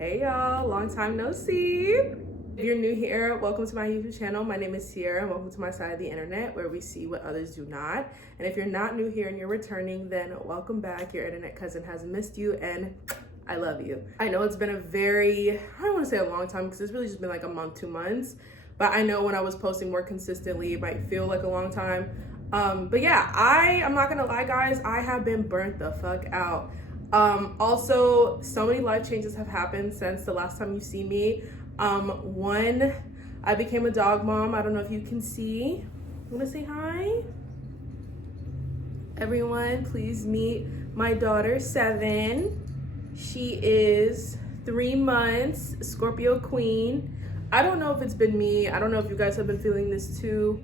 Hey y'all, long time no see. If you're new here, welcome to my YouTube channel. My name is Sierra and welcome to my side of the internet where we see what others do not. And if you're not new here and you're returning, then welcome back. Your internet cousin has missed you and I love you. I know it's been a I don't want to say a long time because it's really just been like a month, 2 months. But I know when I was posting more consistently, it might feel like a long time. But yeah, I'm not gonna lie guys, I have been burnt the fuck out. Also, so many life changes have happened since the last time you see me. One, I became a dog mom. I don't know if you can see. Want to say hi? Everyone, please meet my daughter, 7. She is 3 months, Scorpio queen. I don't know if it's been me. I don't know if you guys have been feeling this too.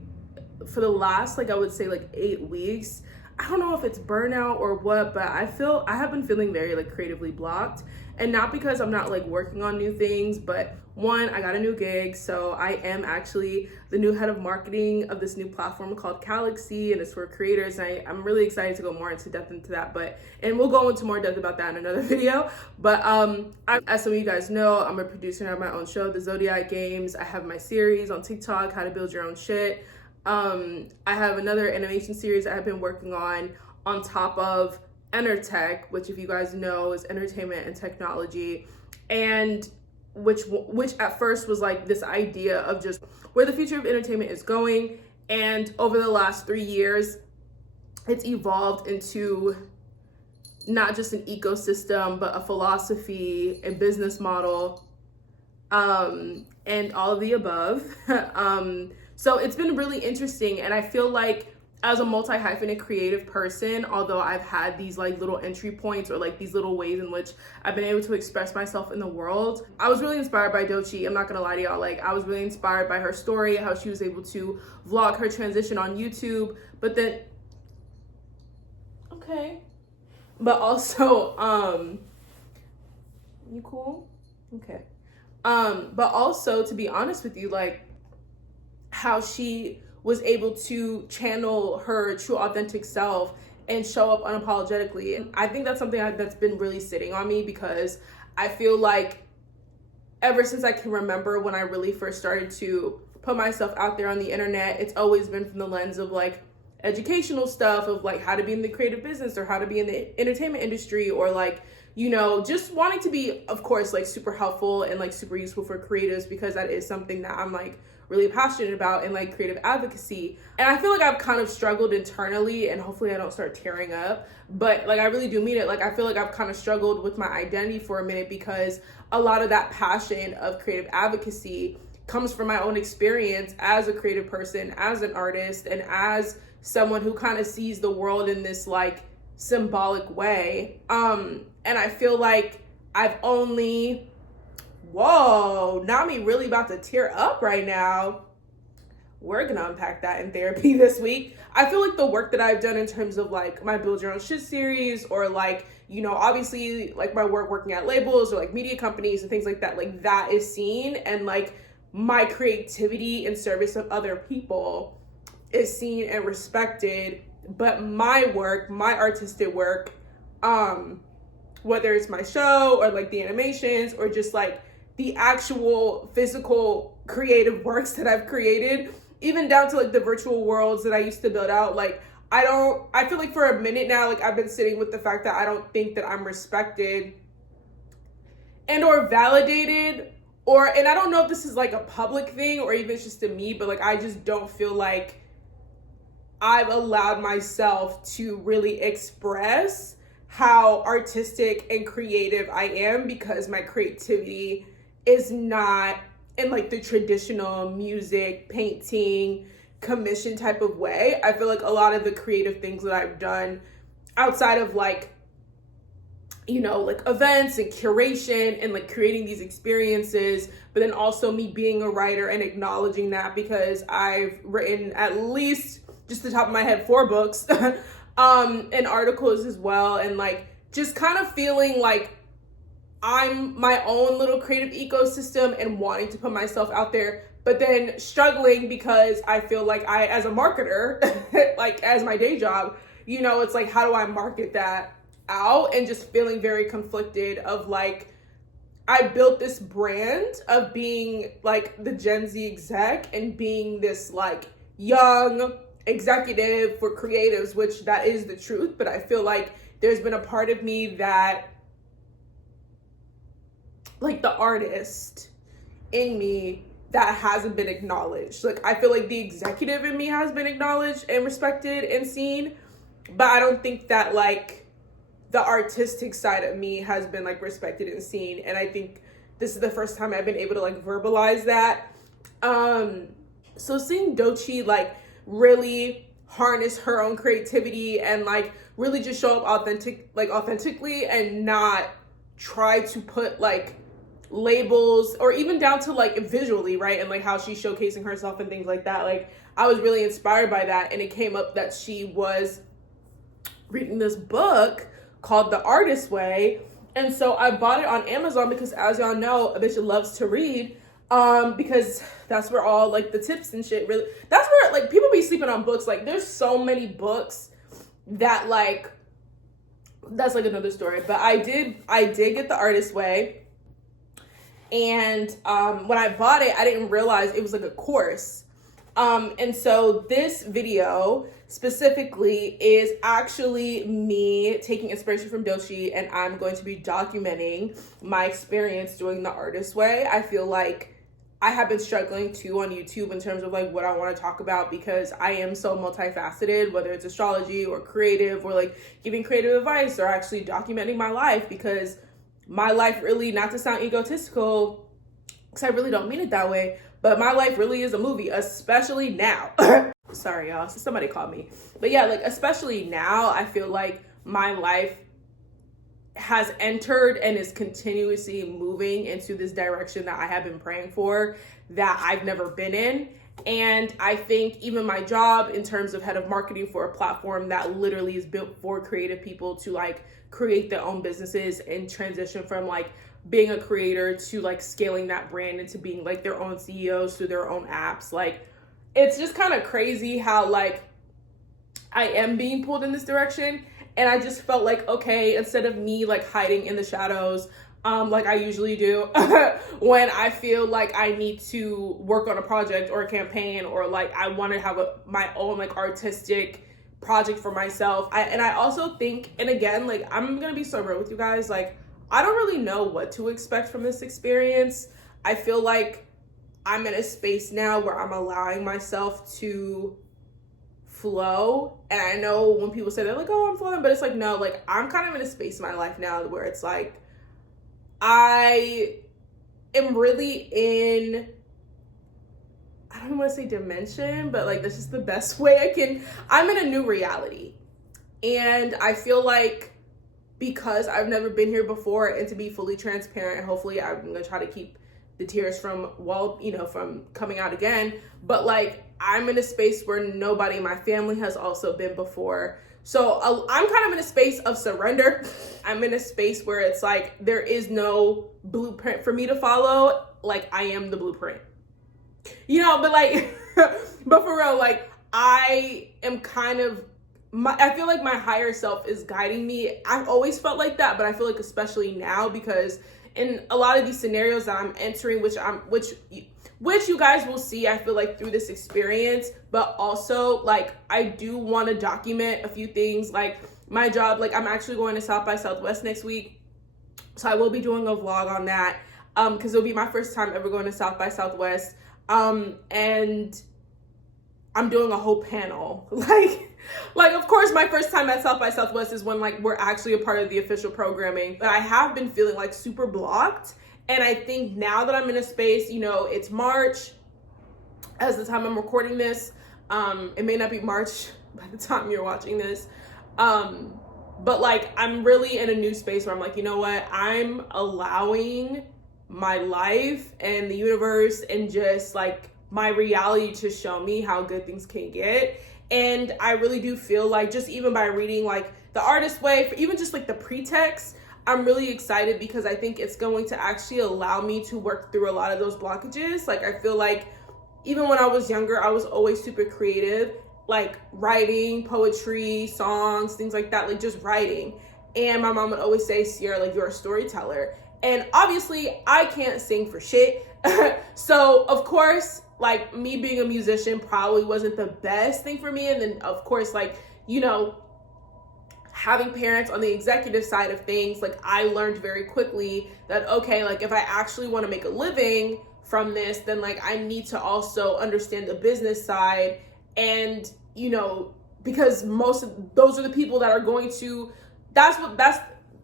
For the last, I would say 8 weeks. I don't know if it's burnout or what, but I have been feeling very creatively blocked. And not because I'm not working on new things, but one, I got a new gig. So I am actually the new head of marketing of this new platform called Galaxy, and it's for creators. And I'm really excited to go more into depth into that, and we'll go into more depth about that in another video. But as some of you guys know, I'm a producer and I have my own show, The Zodiac Games. I have my series on TikTok, How to Build Your Own Shit. I have another animation series I have been working on top of Entertech, which if you guys know is entertainment and technology, and which at first was this idea of just where the future of entertainment is going. And over the last 3 years, it's evolved into not just an ecosystem, but a philosophy, a business model, and all of the above. So it's been really interesting, and I feel like as a multi-hyphenate creative person, although I've had these little entry points or these little ways in which I've been able to express myself in the world, I was really inspired by doechii. I'm not gonna lie to y'all, I was really inspired by her story, how she was able to vlog her transition on YouTube, but then, okay. But also, you cool? Okay. But also, to be honest with you, how she was able to channel her true authentic self and show up unapologetically. And I think that's something that's been really sitting on me, because I feel like ever since I can remember when I really first started to put myself out there on the internet, it's always been from the lens of educational stuff of how to be in the creative business or how to be in the entertainment industry, or just wanting to be, of course, super helpful and super useful for creatives, because that is something that I'm really passionate about, and creative advocacy. And I feel I've kind of struggled internally, and hopefully I don't start tearing up, but I really do mean it. I feel I've kind of struggled with my identity for a minute, because a lot of that passion of creative advocacy comes from my own experience as a creative person, as an artist, and as someone who kind of sees the world in this symbolic way. And I feel I've only, whoa, now me really about to tear up right now. We're gonna unpack that in therapy this week. I feel the work that I've done in terms of my Build Your Own Shit series, or obviously my work working at labels or media companies and things like that, that is seen, and my creativity in service of other people is seen and respected. But my work, my artistic work, whether it's my show or the animations, or just the actual physical creative works that I've created, even down to the virtual worlds that I used to build out, I feel for a minute now, I've been sitting with the fact that I don't think that I'm respected and or validated, and I don't know if this is a public thing or even it's just to me, but I just don't feel I've allowed myself to really express how artistic and creative I am, because my creativity is not in the traditional music, painting, commission type of way. I feel a lot of the creative things that I've done outside of events and curation and creating these experiences, but then also me being a writer and acknowledging that, because I've written at least, just the top of my head, 4 books, and articles as well, and just kind of feeling I'm my own little creative ecosystem and wanting to put myself out there, but then struggling because I feel I, as a marketer, as my day job, it's how do I market that out, and just feeling very conflicted of I built this brand of being like the Gen Z exec and being this like young executive for creatives, which that is the truth. But I feel like there's been a part of me that, like the artist in me, that hasn't been acknowledged. Like I feel like the executive in me has been acknowledged and respected and seen, but I don't think that like the artistic side of me has been like respected and seen. And I think this is the first time I've been able to like verbalize that. So seeing Doechii like really harness her own creativity and like really just show up authentically and not try to put like labels, or even down to like visually, right? And like how she's showcasing herself and things like that. Like I was really inspired by that. And it came up that she was reading this book called The Artist Way. And so I bought it on Amazon because, as y'all know, a bitch loves to read, because that's where all like the tips and shit really, that's where like people be sleeping on books. Like there's so many books that like, that's like another story. But I did get The Artist Way. And when I bought it, I didn't realize it was like a course. And so this video specifically is actually me taking inspiration from Doechii, and I'm going to be documenting my experience doing The Artist Way. I feel like I have been struggling too on YouTube in terms of like what I want to talk about, because I am so multifaceted, whether it's astrology or creative or like giving creative advice or actually documenting my life, because my life really, not to sound egotistical, because I really don't mean it that way, but my life really is a movie, especially now. Sorry, y'all. So somebody called me. But yeah, like, especially now, I feel like my life has entered and is continuously moving into this direction that I have been praying for, that I've never been in. And I think even my job in terms of head of marketing for a platform that literally is built for creative people to like create their own businesses and transition from like being a creator to like scaling that brand into being like their own CEOs through their own apps. Like, it's just kind of crazy how like I am being pulled in this direction. And I just felt like, okay, instead of me like hiding in the shadows, like I usually do when I feel like I need to work on a project or a campaign, or like I want to have my own like artistic project for myself. And I also think, and again, like I'm gonna be so real with you guys, like I don't really know what to expect from this experience. I feel like I'm in a space now where I'm allowing myself to flow. And I know when people say they're like, oh, I'm flowing, but it's like, no, like I'm kind of in a space in my life now where it's like I am really in, I don't want to say dimension, but like that's just the best way I can. I'm in a new reality. And I feel like because I've never been here before, and to be fully transparent, hopefully I'm going to try to keep the tears from from coming out again. But like I'm in a space where nobody in my family has also been before. So I'm kind of in a space of surrender. I'm in a space where it's like there is no blueprint for me to follow. Like I am the blueprint. But like, but for real, like I am kind of, I feel like my higher self is guiding me. I've always felt like that, but I feel like especially now, because in a lot of these scenarios that I'm entering, which you guys will see, I feel like through this experience, but also like I do want to document a few things, like my job. Like I'm actually going to South by Southwest next week, so I will be doing a vlog on that, because it'll be my first time ever going to South by Southwest, and I'm doing a whole panel. Like of course my first time at South by Southwest is when like we're actually a part of the official programming, but I have been feeling like super blocked. And I think now that I'm in a space, it's March as the time I'm recording this. It may not be March by the time you're watching this. But like I'm really in a new space where I'm like, you know what? I'm allowing my life and the universe and just like my reality to show me how good things can get. And I really do feel like just even by reading like The Artist Way, for even just like the pretext, I'm really excited because I think it's going to actually allow me to work through a lot of those blockages. Like I feel like even when I was younger, I was always super creative, like writing, poetry, songs, things like that, like just writing. And my mom would always say, Sierra, like you're a storyteller. And obviously I can't sing for shit. So of course, like, me being a musician probably wasn't the best thing for me. And then of course, like, you know, having parents on the executive side of things, like, I learned very quickly that, okay, like, if I actually want to make a living from this, then like I need to also understand the business side. And, you know, because most of those are the people that are going to,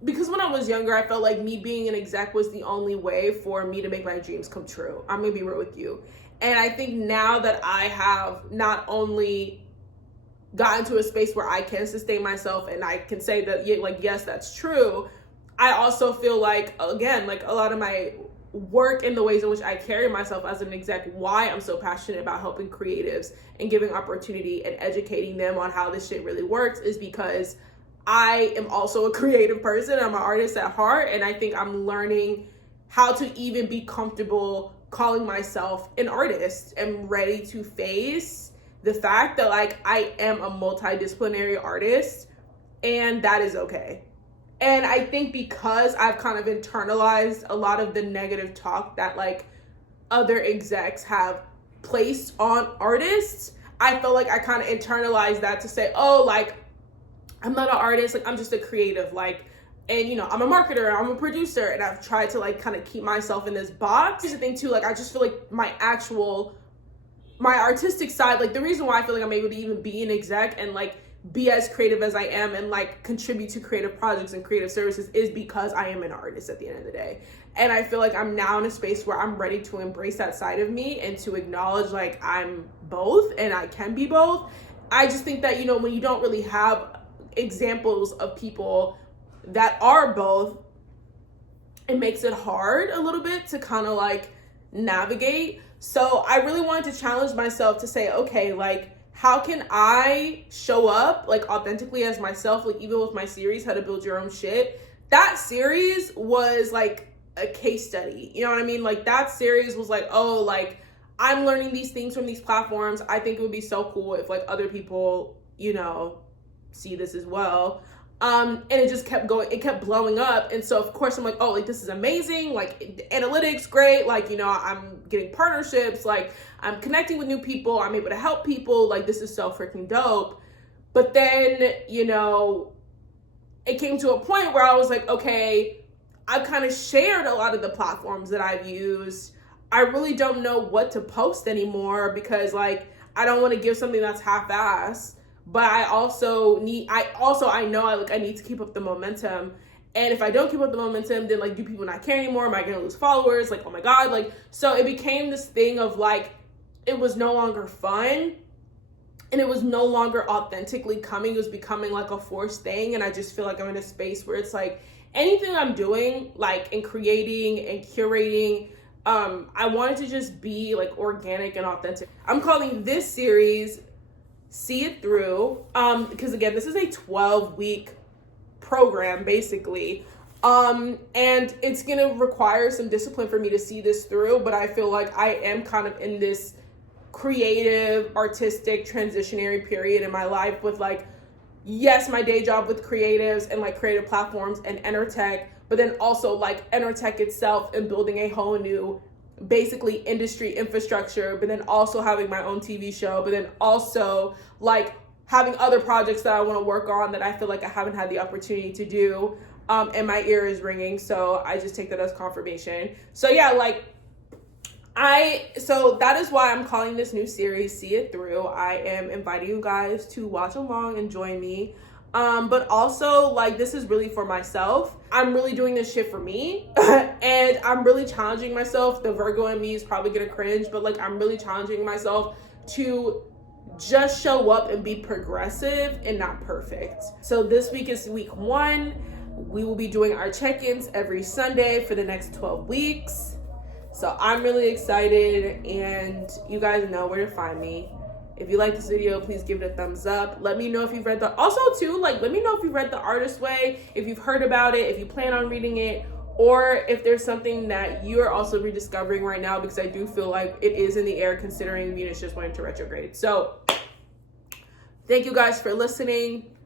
because when I was younger, I felt like me being an exec was the only way for me to make my dreams come true. I'm gonna be real with you. And I think now that I have not only gotten to a space where I can sustain myself and I can say that, like, yes, that's true, I also feel like, again, like, a lot of my work in the ways in which I carry myself as an exec, why I'm so passionate about helping creatives and giving opportunity and educating them on how this shit really works, is because I am also a creative person. I'm an artist at heart, and I think I'm learning how to even be comfortable calling myself an artist and ready to face the fact that, like, I am a multidisciplinary artist, and that is okay. And I think because I've kind of internalized a lot of the negative talk that, like, other execs have placed on artists, I feel like I kind of internalized that to say, oh, like, I'm not an artist, like, I'm just a creative, like, and, you know, I'm a marketer, I'm a producer, and I've tried to, like, kind of keep myself in this box. Here's the thing too, like, I just feel like my artistic side, like, the reason why I feel like I'm able to even be an exec and, like, be as creative as I am and, like, contribute to creative projects and creative services is because I am an artist at the end of the day. And I feel like I'm now in a space where I'm ready to embrace that side of me and to acknowledge, like, I'm both and I can be both. I just think that, you know, when you don't really have examples of people that are both, it makes it hard a little bit to kind of, like, navigate. So I really wanted to challenge myself to say, okay, like, how can I show up, like, authentically as myself? Like, even with my series, How to Build Your Own Shit, that series was like a case study. You know what I mean? Like, that series was like, oh, like, I'm learning these things from these platforms. I think it would be so cool if, like, other people, you know, see this as well. And it just kept going, it kept blowing up. And so of course I'm like, oh, like, this is amazing, like, analytics, great, like, you know, I'm getting partnerships, like, I'm connecting with new people, I'm able to help people, like, this is so freaking dope. But then, you know, it came to a point where I was like, okay, I've kind of shared a lot of the platforms that I've used. I really don't know what to post anymore because, like, I don't want to give something that's half-assed. But I know I need to keep up the momentum. And if I don't keep up the momentum, then, like, do people not care anymore? Am I going to lose followers? Like, oh my God. Like, so it became this thing of, like, it was no longer fun and it was no longer authentically coming. It was becoming like a forced thing. And I just feel like I'm in a space where it's like anything I'm doing, like, in creating and curating, I wanted to just be, like, organic and authentic. I'm calling this series See It Through, because again, this is a 12-week program basically, and it's gonna require some discipline for me to see this through, but I feel like I am kind of in this creative, artistic, transitionary period in my life with, like, yes, my day job with creatives and, like, creative platforms and Entertech, but then also, like, Entertech itself and building a whole new basically industry infrastructure, but then also having my own TV show, but then also, like, having other projects that I want to work on that I feel like I haven't had the opportunity to do, and my ear is ringing, so I just take that as confirmation. So yeah, like, so that is why I'm calling this new series See It Through. I am inviting you guys to watch along and join me. But also, like, this is really for myself. I'm really doing this shit for me. And I'm really challenging myself. The Virgo in me is probably gonna cringe, but, like, I'm really challenging myself to just show up and be progressive and not perfect. So this week is week 1. We will be doing our check-ins every Sunday for the next 12 weeks. So I'm really excited, and you guys know where to find me. If you like this video, please give it a thumbs up. Let me know if you've read let me know if you've read The Artist Way, if you've heard about it, if you plan on reading it, or if there's something that you're also rediscovering right now, because I do feel like it is in the air considering Venus just went into retrograde. So thank you guys for listening.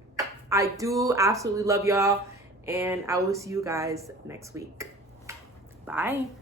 I do absolutely love y'all, and I will see you guys next week. Bye.